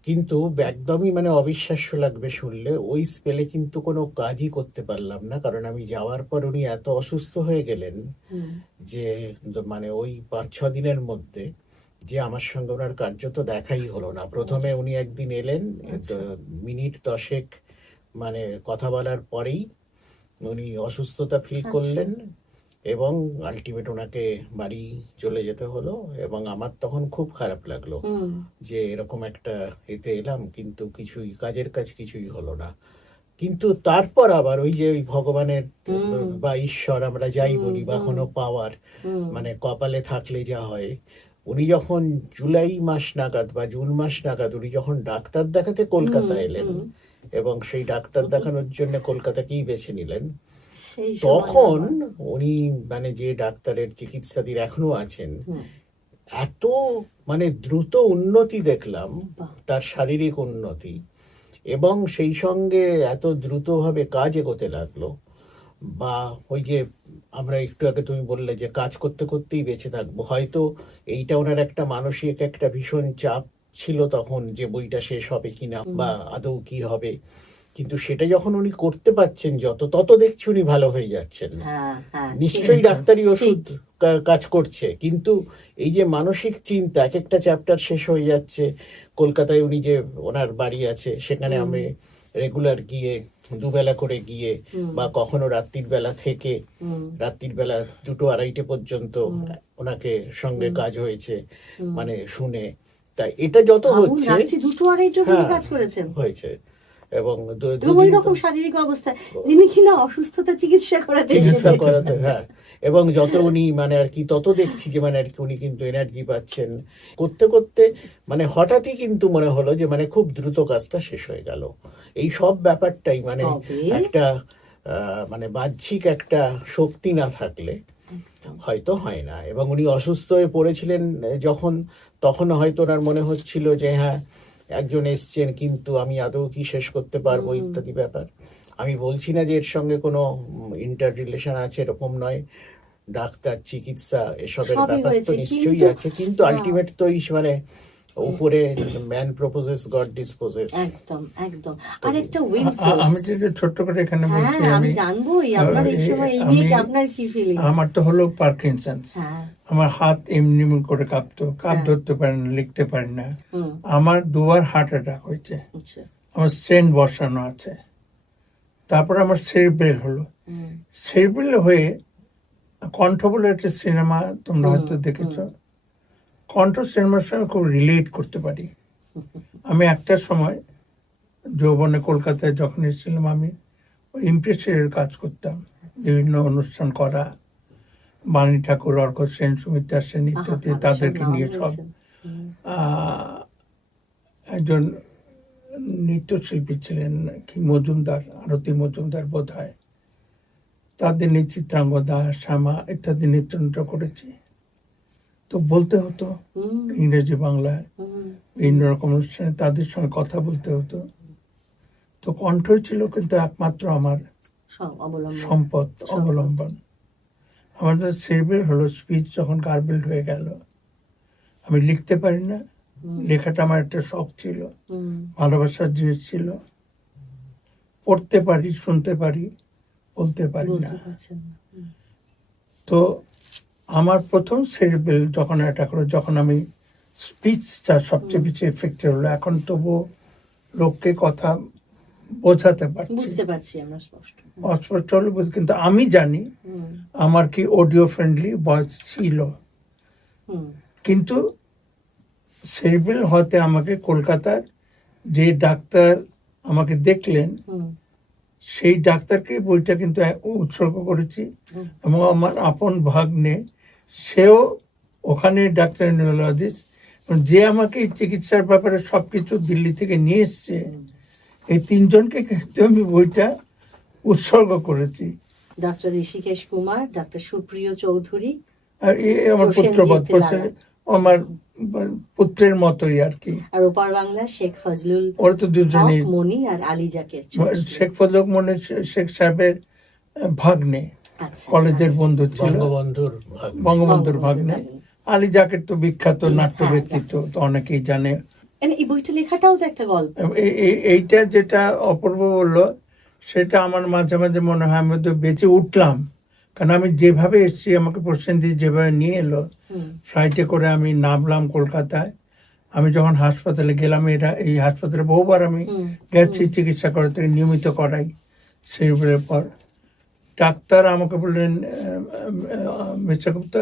কিন্তু একদমই মানে অবিশ্বাস্য লাগবে শুনলে, ওই স্পেলে কিন্তু কোনো কাজই করতে পারলাম না, কারণ আমি যাওয়ার পর উনি এত অসুস্থ হয়ে গেলেন হুম। যে মানে ওই 5-6 দিনের মধ্যে যে আমার সঙ্গে ওনার কার্যত দেখাই হলো না। প্রথমে উনি একদিন এলেন, আচ্ছা। মিনিট 10 মানে কথা বলার পরেই উনি অসুস্থতা ফিল আচ্ছা। করলেন, এবং আলটিমেট ওনাকে বাড়ি চলে যেতে হলো। এবং আমার তখন খুব খারাপ লাগলো হুম। যে এরকম একটা এতে এলাম, কিন্তু কিছুই কাজের কাজ কিছুই হলো না। কিন্তু তারপর আবার ওই যে ওই ভগবানের হুম। বা ঈশ্বর আমরা যাই হুম, বলি, বা হুম। কোনো পাওয়ার, হুম। মানে কপালে থাকলে যা হয়, উনি যখন জুলাই মাস নাগাদ বা জুন মাস নাগাদ উনি যখন ডাক্তার দেখাতে কলকাতা হুম, এলেন, হুম। এবং সেই ডাক্তার দেখানোর জন্য কলকাতাকেই বেছে নিলেন, সেই সময় তখন আবার। উনি মানে যে ডাক্তারের চিকিৎসাধীন এখনো আছেন, হুম। এত মানে দ্রুত উন্নতি দেখলাম, বাহ। তার শারীরিক উন্নতি, এবং সেই সঙ্গে এত দ্রুতভাবে কাজ এগোতে লাগলো। বা ওই যে আমরা একটু আগে তুমি বললে যে কাজ করতে করতেই বেঁচে থাকবো, হয়তো এইটা ওনার একটা মানসিক একটা ভীষণ চাপ ছিল তখন, যে বইটা শেষ হবে কিনা বা আদৌ কি হবে, কিন্তু সেটা যখন উনি করতে পারছেন তত দেখছি উনি ভালো হয়ে যাচ্ছেন। হ্যাঁ, হ্যাঁ, নিশ্চয়ই ঠিক। ডাক্তারি ওষুধ কাজ করছে, কিন্তু এই যে মানসিক চিন্তা, এক একটা চ্যাপ্টার শেষ হয়ে যাচ্ছে। কলকাতায় উনি যে ওনার বাড়ি আছে, সেখানে হুম। আমি রেগুলার গিয়ে, দুবেলা করে গিয়ে, হুম। বা কখনো রাত্রির বেলা থেকে, হুম। রাত্রির বেলা 2-2:30 পর্যন্ত হুম। ওনাকে সঙ্গে হুম। কাজ হয়েছে, হুম। মানে শুনে। তাই এটা যত ভাবুন, হচ্ছে, রাত্রি 2-2-2:30 হ্যাঁ, কাজ করেছেন, হয়েছে, এবং এবং ওই রকম শারীরিক অবস্থায় যিনি কিনা অসুস্থতা চিকিৎসা করাতে চিকিৎসা এসেছেন। করাতে, হ্যাঁ। এবং যত উনি মানে আর কি তত দেখছি যে মানে আর কি উনি কিন্তু এনার্জি পাচ্ছেন করতে করতে, মানে হঠাৎই কিন্তু মনে হলো যে মানে খুব দ্রুত কাজটা শেষ হয়ে গেল। এই সব ব্যাপারটাই মানে তবে একটা মানে বাহ্যিক একটা শক্তি না থাকলে একদম। হয়তো হয় না। এবং উনি অসুস্থ হয়ে পড়েছিলেন যখন, তখন হয়তো ওনার মনে হচ্ছিল যে হ্যাঁ, একজন এসছেন, কিন্তু আমি আদৌ কি শেষ করতে পারবো, হুম। ইত্যাদি ব্যাপার। আমি বলছি না যে এর সঙ্গে কোনো ইন্টার রিলেশন আছে, এরকম নয়। ডাক্তার, চিকিৎসা, এসবের সবই ব্যাপার তো হয়েছে, নিশ্চয়ই কিন্তু আছে, কিন্তু হ্যাঁ, আলটিমেট তো মানে উপরে ম্যান প্রপোজেস, গড ডিসপোজেস। একদম, একদম। আর একটা উইন আমি যদি ছোট্ট করে এখানে বলছি, হ্যাঁ, আমি আমি জানবোই আপনার এই সময় এই নিয়ে কি আপনার কি ফিলিং। আমার তো হলো পার্কিনসন্স। হ্যাঁ। আমার হাত এমনি করে কাঁপতো, কাপ হ্যাঁ। ধরতে পারি না, লিখতে পারি না। হুম। আমার 2বার হার্ট অ্যাটাক হয়েছে, আচ্ছা। আমার স্ট্রেন বসানো আছে। তারপর আমার সেরিব্রেল হলো। হুম। সেরিব্রেল হয়ে কণ্ঠ বলে একটা সিনেমা তোমরা হয়তো দেখেছ, কণ্ঠ সিনেমার সঙ্গে খুব রিলেট করতে পারি। আমি একটা সময় যৌবনে কলকাতায় যখন এসেছিলাম, আমি ইমপ্রেসের কাজ করতাম, বিভিন্ন অনুষ্ঠান করা, বাণী ঠাকুর, অর্ক সেন, সুমিত্রা সেন ইত্যাদি, আহা, তাদেরকে নাম নিয়ে সব। বলছেন। হুম। একজন নৃত্যশিল্পী ছিলেন কি মজুমদার, আরতি মজুমদার বোধ হয়, তাদের নিয়ে চিত্রাঙ্গদা, শ্যামা ইত্যাদি নৃত্য করেছি। তো বলতে হতো হুম। ইংরেজি বাংলায় হুম। বিভিন্ন রকম অনুষ্ঠানে, তাদের সঙ্গে কথা বলতে হতো। তো কণ্ঠ ছিল কিন্তু একমাত্র আমার অবলম্বন। সম্পদ, অবলম্বন। আমাদের সেরিব্রেল হলো, স্পিচ যখন গার্বেল হয়ে গেল, আমি লিখতে পারি না। লেখাটা আমার একটা শখ ছিল, হুম। ভালোবাসার জিনিস ছিল। পড়তে পারি, শুনতে পারি, বলতে পারি না। বলতে পারছেন না। তো আমার প্রথম সেরিব্রাল যখন অ্যাটাক হলো, যখন আমি স্পিচটা সবচেয়ে বেশি এফেক্টেড হলো, এখন তবু লোককে কথা বোঝাতে পারছি, বুঝতে পারছি আমরা স্পষ্ট। অস্পষ্ট হলো কিন্তু আমি জানি আমার কি অডিও ফ্রেন্ডলি ভয়েস ছিল। কিন্তু সেরিব্রাল হতে আমাকে কলকাতার যে ডাক্তার আমাকে দেখলেন, সেই ডাক্তারকে বইটা কিন্তু উৎসর্গ করেছি। এবং আমার আপন ভাগ্নে, সেও ওখানে ডাক্তার নিউরোলজিস্ট, যে আমাকে এই চিকিৎসার ব্যাপারে সবকিছু দিল্লি থেকে নিয়ে এসছে, এই তিনজনকে কিন্তু আমি বইটা উৎসর্গ করেছি। ডক্টর ঋষিকেশ কুমার, ডক্টর সুপ্রিয় চৌধুরী, আর আমার পুত্রবধ, আমার পুত্রের মতোই আর কি। আর ওপার বাংলা শেখ ফজলুল, ওরা তো দুজনেই, মনি আর আলী জাকের। শেখ ফজলুল মনি শেখ সাহেবের ভাগ্নে, কলেজের বন্ধু ছিল, বঙ্গবন্ধুর ভাগ্নে। আলী জাকের তো বিখ্যাত নাট্য ব্যক্তিত্ব, তো অনেকেই জানে। এই বইটা লেখাটাও তো একটা গল্প। এইটা যেটা অপূর্ব বললো, সেটা আমার মাঝে মাঝে মনে হয় আমি তো বেঁচে উঠলাম। কারণ আমি যেভাবে এসেছি, আমাকে প্রসেনজিৎ যেভাবে নিয়ে এলো, ফ্লাইটে করে আমি নামলাম কলকাতায়। আমি যখন হাসপাতালে গেলাম, এই হাসপাতালে বহুবার আমি গেছি চিকিৎসা করাতে, নিয়মিত করাই সেরিব্রালের পর। ডাক্তার আমাকে বললেন, মিস্টার গুপ্তা,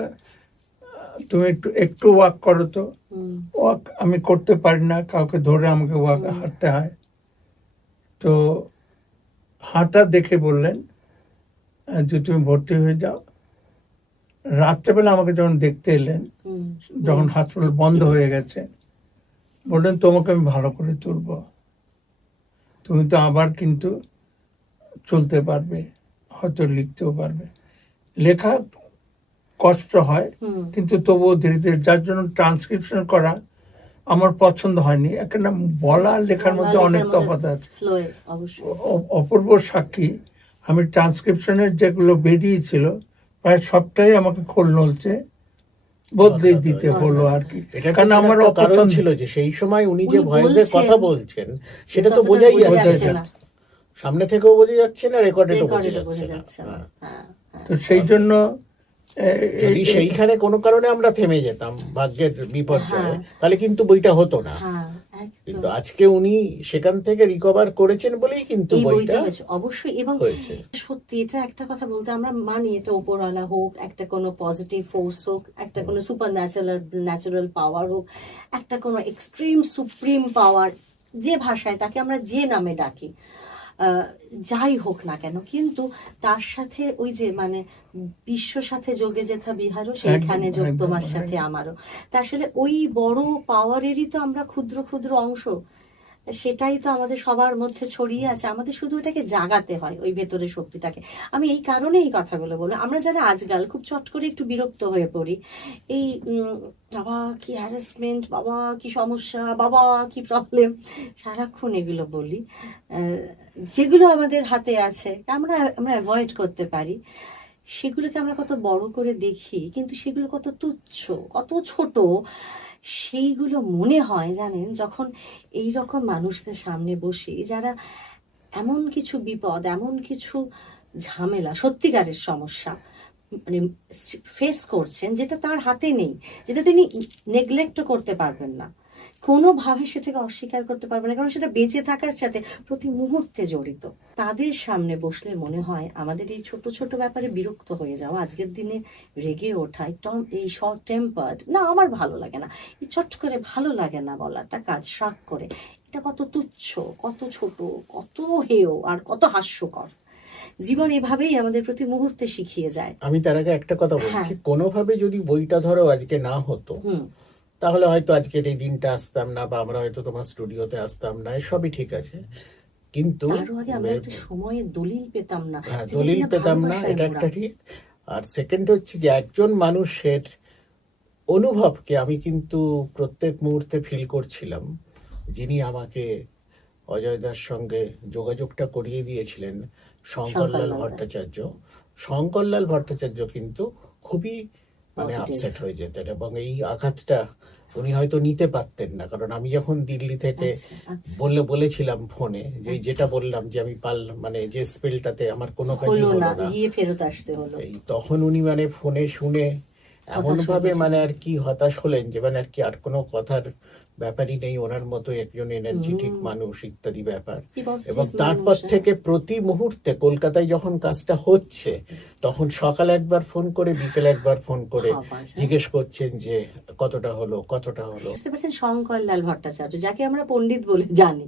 তুমি একটু ওয়াক করো তো। ওয়াক আমি করতে পারি না, কাউকে ধরে আমাকে ওয়াক হাঁটতে হয়। তো হাঁটা দেখে বললেন যে তুমি ভর্তি হয়ে যাও। রাত্রেবেলা আমাকে যখন দেখতে এলেন, যখন হাসপাতাল বন্ধ হয়ে গেছে, বললেন তোমাকে আমি ভালো করে তুলবো, তুমি তো আবার কিন্তু চলতে পারবে, হয়তো লিখতেও পারবে। লেখা কষ্ট হয়, কিন্তু তবুও ধীরে ধীরে, যার জন্য ট্রান্সক্রিপশন করা আমার পছন্দ হয়নি। একটা বলা লেখার মধ্যে অনেক তফাৎ আছে। অপূর্ব সাক্ষী, আমি ট্রান্সক্রিপশনের যেগুলো বেরিয়েছিল প্রায় সবটাই আমাকে খোল নলছে বদলে দিতে হলো আর কি। কারণ আমার কারণ ছিল যে সেই সময় উনি যে ভয়েসে কথা বলছেন, সেটা তো বোঝাই যাচ্ছে না, সামনে থেকেও বোঝা যাচ্ছে না, রেকর্ডেও বোঝা যাচ্ছে না। তো সেই জন্য যদি সেইখানে কোনো কারণে আমরা থেমে যেতাম ভাগ্যের বিপর্যয়ে, তাহলে কিন্তু বইটা হতো না। কিন্তু আজকে উনি সেখান থেকে রিকভার করেছেন বলেই কিন্তু বইটা অবশ্যই। এবং সত্যি এটা একটা কথা বলতে আমরা মানি, এটা উপরওয়ালা হোক, একটা কোনো পজিটিভ ফোর্স হোক, একটা কোনো সুপার ন্যাচারাল পাওয়ার হোক, একটা কোনো এক্সট্রিম সুপ্রিম পাওয়ার, যে ভাষায় তাকে আমরা যে নামে ডাকি, যাই হোক না কেন, কিন্তু তার সাথে ওই যে মানে বিশ্ব সাথে যোগে যেথা বিহারও, সেইখানে যোগ তোমার সাথে আমারও। তা আসলে ওই বড় পাওয়ারেরই তো আমরা ক্ষুদ্র ক্ষুদ্র অংশ, সেটাই তো আমাদের সবার মধ্যে ছড়িয়ে আছে। আমাদের শুধু এটাকে জাগাতে হয়, ওই ভেতরের শক্তিটাকে। আমি এই কারণে এই কথাগুলো বলবো। আমরা যারা আজকাল খুব চট করে একটু বিরক্ত হয়ে পড়ি, এই বাবা কি হ্যারাসমেন্ট, বাবা কি সমস্যা, বাবা কি প্রবলেম, সারাক্ষণ এগুলো বলি, যেগুলো আমাদের হাতে আছে আমরা অ্যাভয়েড করতে পারি। সেগুলোকে আমরা কত বড় করে দেখি, কিন্তু সেগুলো কত তুচ্ছ, কত ছোট, সেইগুলো মনে হয় জানেন যখন এই রকম মানুষদের সামনে বসি, যারা এমন কিছু বিপদ, এমন কিছু ঝামেলা, সত্যিকারের সমস্যা মানে ফেস করছেন, যেটা তার হাতে নেই, যেটা তিনি নেগলেক্টও করতে পারবেন না, কোনোভাবে সেটাকে অস্বীকার করতে পারবে না, কারণ সেটা বেঁচে থাকার সাথে প্রতি মুহূর্তে জড়িত। তাদের সামনে বসলে মনে হয় আমাদের এই ছোট ছোট ব্যাপারে বিরক্ত হয়ে যাওয়া, আজকের দিনে রেগে ওঠায়, এই শর্ট টেম্পার্ড না, আমার ভালো লাগে না, এই চট করে ভালো লাগে না বলাটা, কাজ শাক করে, এটা কত তুচ্ছ, কত ছোট, কত হেয় আর কত হাস্যকর। জীবন এভাবেই আমাদের প্রতি মুহূর্তে শিখিয়ে যায়। আমি তার আগে একটা কথা বলছি, কোনোভাবে যদি বইটা ধরো আজকে না হতো, তাহলে হয়তো আজকের এই দিনটা আসতাম না, বা আমরা হয়তো তোমার স্টুডিওতে আসতাম না, সবই ঠিক আছে, কিন্তু আমরা একটা সময়ে দলিল পেতাম না, দলিল পেতাম না, এটা একটা ঠিক। আর সেকেন্ড হচ্ছে যে একজন মানুষের অনুভবকে আমি কিন্তু প্রত্যেক মুহূর্তে ফিল করছিলাম। যিনি আমাকে অজয়দার সঙ্গে যোগাযোগটা করিয়ে দিয়েছিলেন, শঙ্করলাল ভট্টাচার্য, শঙ্করলাল ভট্টাচার্য কিন্তু খুবই মানে আপসেট হয়ে যেতেন, এবং এই আঘাতটা উনি হয়তো নিতে পারতেন না, কারণ আমি যখন দিল্লি থেকে আচ্ছা, আচ্ছা। বলেছিলাম ফোনে যে যেটা বললাম যে আমি মানে যে স্পেলটাতে আমার কোনো কাজই হলো হলো না, না, গিয়ে ফেরত আসতে হলো। এই তখন উনি মানে ফোনে শুনে এমন হতাশ ভাবে হয়েছেন। মানে আর কি হতাশ হলেন যে মানে আর কি আর কোনো কথার ব্যাপারই নেই, ওনার মতো একজন এনার্জেটিক মানুষ ইত্যাদি ব্যাপার। কি positive এবং তারপর মানুষ, থেকে প্রতি মুহূর্তে কলকাতায় যখন কাজটা হচ্ছে তখন সকালে একবার ফোন করে বিকেলে একবার ফোন করে বাবা যা। জিজ্ঞেস করছেন যে কতটা হলো। বুঝতে পারছেন, শঙ্কর লাল ভট্টাচার্য, যাকে আমরা পণ্ডিত বলে জানি,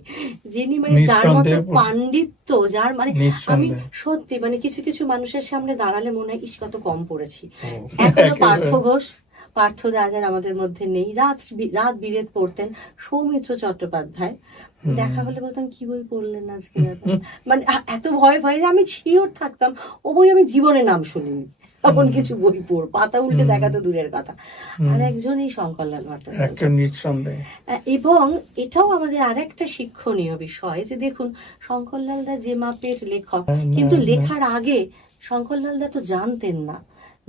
যিনি মানে যার মতো নিঃসন্দেহে পণ্ডিত। পাণ্ডিত্য, যার মানে আমি নিঃসন্দেহে। সত্যি মানে কিছু কিছু মানুষের সামনে দাঁড়ালে মনে হয় ইস কত কম পড়েছি। হুম। এখনো একেবারে। পার্থ ঘোষ, পার্থ দা যার আমাদের মধ্যে নেই, রাত বিরেত পড়তেন। সৌমিত্র চট্টোপাধ্যায়, দেখা হলে বলতাম কি বই পড়লেন আজকে দাদা, মানে এত ভয় ভয় যে আমি শিওর থাকতাম ও বই আমি জীবনে নাম শুনিনি, এমন কিছু বই পড়, পাতা উল্টে দেখা তো দূরের কথা। আর একজন এই শঙ্করলাল ভট্টাচার্য। একটা নিঃসন্দেহে। এবং এটাও আমাদের আরেকটা শিক্ষণীয় বিষয় যে দেখুন, শঙ্করলাল দা যে মাপের লেখক, কিন্তু লেখার আগে শঙ্করলাল দা তো জানতেন না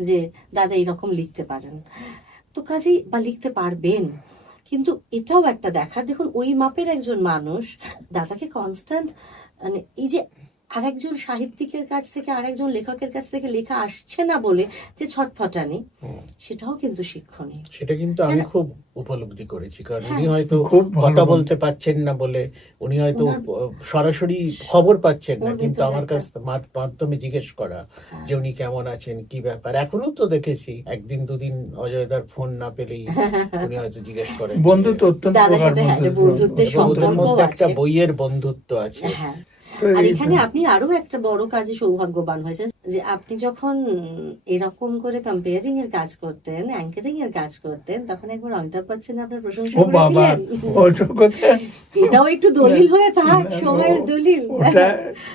যে দাদা এরকম লিখতে পারেন, তো কাজেই বা লিখতে পারবেন। কিন্তু এটাও একটা দেখার, দেখুন ওই মাপের একজন মানুষ দাদাকে কনস্ট্যান্ট, মানে এই যে আরেকজন সাহিত্যিকের কাছ থেকে আরেকজন লেখকের কাছ থেকে লেখা আসছে না বলে যে ছটফটানি, সেটাও কিন্তু শিক্ষণীয়। সেটা কিন্তু আমি খুব উপলব্ধি করেছি, কারণ উনি হ্যাঁ। হয়তো খুব ভালো কথা বলতেন। বলতে পারছেন না বলে উনি হয়তো ওনার- সরাসরি খবর পাচ্ছেন না, ওর কিন্তু ভেতরে আমার একটা- কাছ মাধ্যমে জিজ্ঞেস করা যে উনি কেমন আছেন, কি ব্যাপার। এখনো তো দেখেছি একদিন দুদিন অজয়দার ফোন না পেলেই উনি হয়তো জিজ্ঞেস করেন যে- বন্ধুত্ব অত্যন্ত দাদার প্রগাঢ় সাথে হ্যাঁ, বন্ধুত্ব। বন্ধুত্বের এবং ওদের সম্পর্ক মধ্যে একটা আছে। বইয়ের বন্ধুত্ব আছে। হ্যাঁ, তো আর এই এখানে তো- আপনি আরো একটা বড় কাজে সৌভাগ্যবান হয়েছেন যে আপনি যখন এরকম করে কম্পেয়ারিং এর কাজ করতেন, অ্যাঙ্কারিং এর কাজ করতেন, তখন একবার অমিতাভ বচ্চন আপনার প্রশংসা ও বাবা, করেছিলেন। ওসব কথা এটাও একটু দলিল হয়ে থাক, না, সময়ের দলিল। ওটা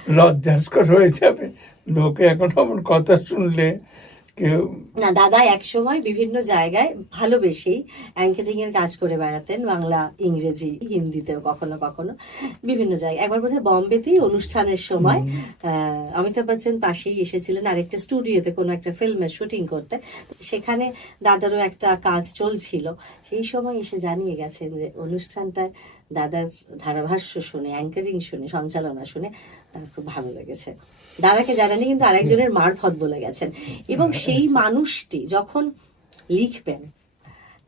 লজ্জাস্কর হয়ে যাবে, লোকে এখন আমার কথা শুনলে কেউ। না, দাদা একসময় বিভিন্ন জায়গায় ভালোবেসেই অ্যাঙ্কারিং এর কাজ করে বেড়াতেন, বাংলা, ইংরেজি, হিন্দিতেও কখনো কখনো বিভিন্ন জায়গায়। একবার বোধহয় বম্বেতেই অনুষ্ঠানের সময় অমিতাভ বচ্চন পাশেই এসেছিলেন আরেকটা স্টুডিওতে কোনো একটা ফিল্মের শুটিং করতে, সেখানে দাদারও একটা কাজ চলছিল। সেই সময় এসে জানিয়ে গেছেন যে অনুষ্ঠানটায় দাদার ধারাভাষ্য শুনে, অ্যাঙ্কারিং শুনে, সঞ্চালনা শুনে তার খুব ভালো লেগেছে। দাদাকে জানানি কিন্তু আরেকজনের মারফত বলে গেছেন। এবং সেই মানুষটি যখন লিখবেন,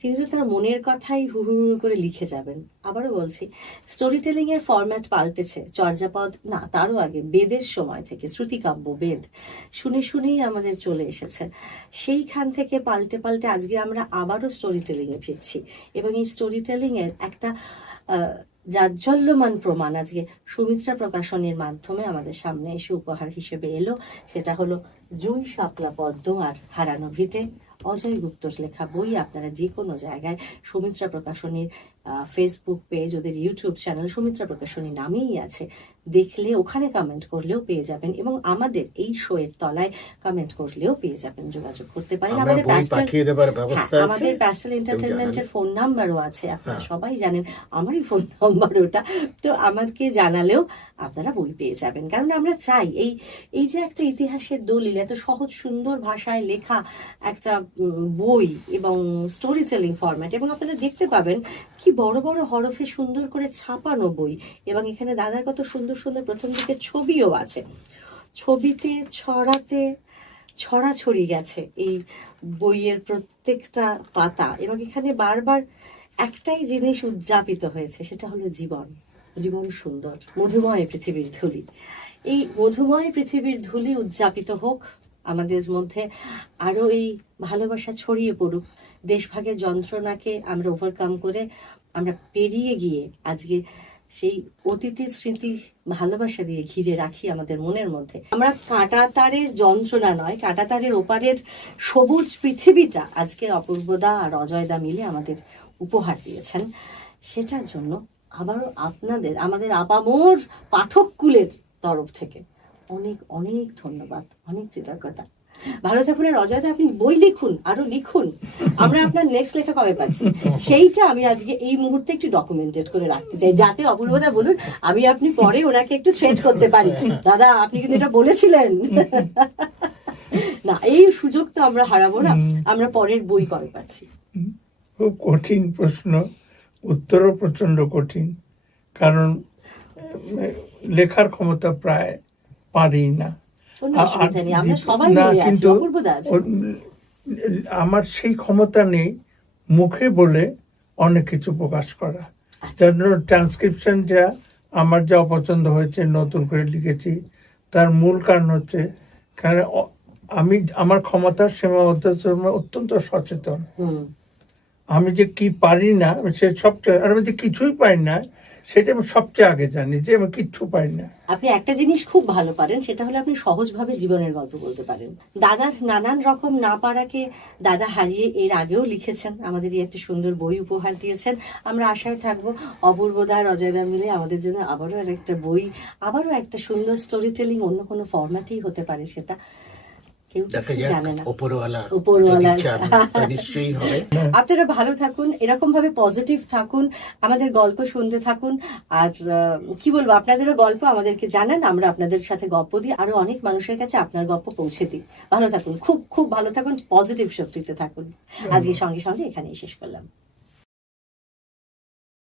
তিনি তো তার মনের কথাই হুড়ু করে লিখে যাবেন। আবারও বলছি, স্টোরি টেলিং এর ফরম্যাট পাল্টেছে চর্যাপদ না, তারও আগে বেদের সময় থেকে, শ্রুতিকাব্য বেদ শুনে শুনেই আমাদের চলে এসেছে। সেইখান থেকে পাল্টে পাল্টে আজকে আমরা আবারও স্টোরি টেলিং এ ফিরছি। এবং এই স্টোরি টেলিং এর একটা জাজ্জল্যমান প্রমাণ আজকে সুমিত্রা প্রকাশনীর মাধ্যমে আমাদের সামনে এসে উপহার হিসেবে এলো। সেটা হলো জুঁই শাপলা পদ্ম আর হারানো ভিটে, অজয় গুপ্তর লেখা বই। আপনারা যে কোনো জায়গায় সুমিত্রা প্রকাশনীর ফেসবুক পেজ, ওদের ইউটিউব চ্যানেল সুমিত্রা প্রকাশনী নামেই আছে, দেখলে ওখানে কমেন্ট করলেও পেয়ে যাবেন, এবং আমাদের এই শো এর তলায় কমেন্ট করলেও পেয়ে যাবেন, যোগাযোগ করতে পারেন। আমরা আমাদের বই প্যাস্টেল, পাঠিয়ে দেবার ব্যবস্থা আছে। আমাদের প্যাস্টেল এন্টারটেইনমেন্টের ফোন নাম্বারও আছে, আপনারা সবাই জানেন, আমারই ফোন নাম্বার ওটা। তো আমাকে জানালেও আপনারা বই পেয়ে যাবেন, কারণ আমরা চাই এই যে একটা ইতিহাসের দলিল, এত সহজ সুন্দর ভাষায় লেখা একটা বই এবং স্টোরি টেলিং ফরম্যাট, এবং আপনারা দেখতে পাবেন কি বড় বড় হরফে সুন্দর করে ছাপানো বই। এবং এখানে দাদার কত সুন্দর সুন্দর প্রথম দিকে ছবিও আছে, ছবিতে ছড়াছড়ি গেছে এই বইয়ের প্রত্যেকটা পাতা। এবং এখানে বারবার একটাই জিনিস উদযাপিত হয়েছে, সেটা হলো জীবন সুন্দর, মধুময় পৃথিবীর ধুলি। এই মধুময় পৃথিবীর ধুলি উদযাপিত হোক, আমাদের মধ্যে আরো এই ভালোবাসা ছড়িয়ে পড়ুক, দেশভাগের যন্ত্রণাকে আমরা ওভারকাম করে আমরা পেরিয়ে গিয়ে আজকে সেই অতীতের স্মৃতি ভালোবাসা দিয়ে ঘিরে রাখি আমাদের মনের মধ্যে। আমরা কাঁটা তারের যন্ত্রণা নয়, কাঁটা তারের ওপারের সবুজ পৃথিবীটা আজকে অপূর্বদা আর অজয়দা মিলে আমাদের উপহার দিয়েছেন। সেটার জন্য আবারও আপনাদের, আমাদের আপামোর পাঠককুলের তরফ থেকে অনেক অনেক ধন্যবাদ, অনেক কৃতজ্ঞতা। ভালো থাকুন, আর অজয়দা আপনি বই লিখুন, আরো লিখুন। আমরা আপনার নেক্সট লেখা কবে পাচ্ছি সেইটা আমি আজকে এই মুহূর্তে একটু ডকুমেন্টেড করে রাখতে চাই, যাতে অপূর্বদা বলুন আমি আপনি পরে ওনাকে একটু থ্রেট করতে পারি, দাদা আপনি কিন্তু এটা বলেছিলেন। না, এই সুযোগ তো আমরা হারাবো না। আমরা পরের বই কবে পাচ্ছি? খুব কঠিন প্রশ্ন, উত্তরও প্রচন্ড কঠিন, কারণ লেখার ক্ষমতা প্রায় পারি না। কোনো অসুবিধা নেই, আমরা সবাই না, মিলে আছি, কিন্তু অপূর্বদা আছে। আমার সেই ক্ষমতা নেই মুখে বলে অনেক কিছু প্রকাশ করা। আচ্ছা। যার জন্য ট্রান্সক্রিপশন যা আমার যা অপছন্দ হয়েছে, নতুন করে লিখেছি, তার মূল কারণ হচ্ছে কারণ আমি আমার ক্ষমতার সীমাবদ্ধতার জন্য অত্যন্ত সচেতন। হুম। আমি যে কি পারি না সে সবচেয়ে, আর আমি যে কিছুই পারি না সেটা আমি সবচেয়ে আগে জানি যে আমি কিচ্ছু পারি না। আপনি একটা জিনিস খুব ভালো পারেন, সেটা হলো আপনি সহজভাবে জীবনের গল্প বলতে পারেন। দাদার নানান রকম না পারাকে দাদা হারিয়ে এর আগেও লিখেছেন, আমাদের এই একটা সুন্দর বই উপহার দিয়েছেন। আমরা আশায় থাকবো অপূর্বদা আর অজয়দা মিলে আমাদের জন্য আবারও আর একটা বই, আবারও একটা সুন্দর স্টোরি টেলিং, অন্য কোনো ফরম্যাটেই হতে পারে, সেটা কেউ দেখা কিছু যাক, জানে না। উপরওয়ালা উপরওয়ালা। যদি চান তা নিশ্চয়ই হবে। আপনারা ভালো থাকুন, এরকম ভাবে পজিটিভ থাকুন, আমাদের গল্প শুনতে থাকুন। আর কি বলবো, আপনাদেরও গল্প আমাদেরকে জানান, আমরা আপনাদের সাথে গল্প দিই, আরো অনেক মানুষের কাছে আপনার গল্প পৌঁছে দিই। ভালো থাকুন, খুব খুব ভালো থাকুন, পজিটিভ শক্তিতে থাকুন। আজকে সঙ্গে সঙ্গে এখানেই শেষ করলাম।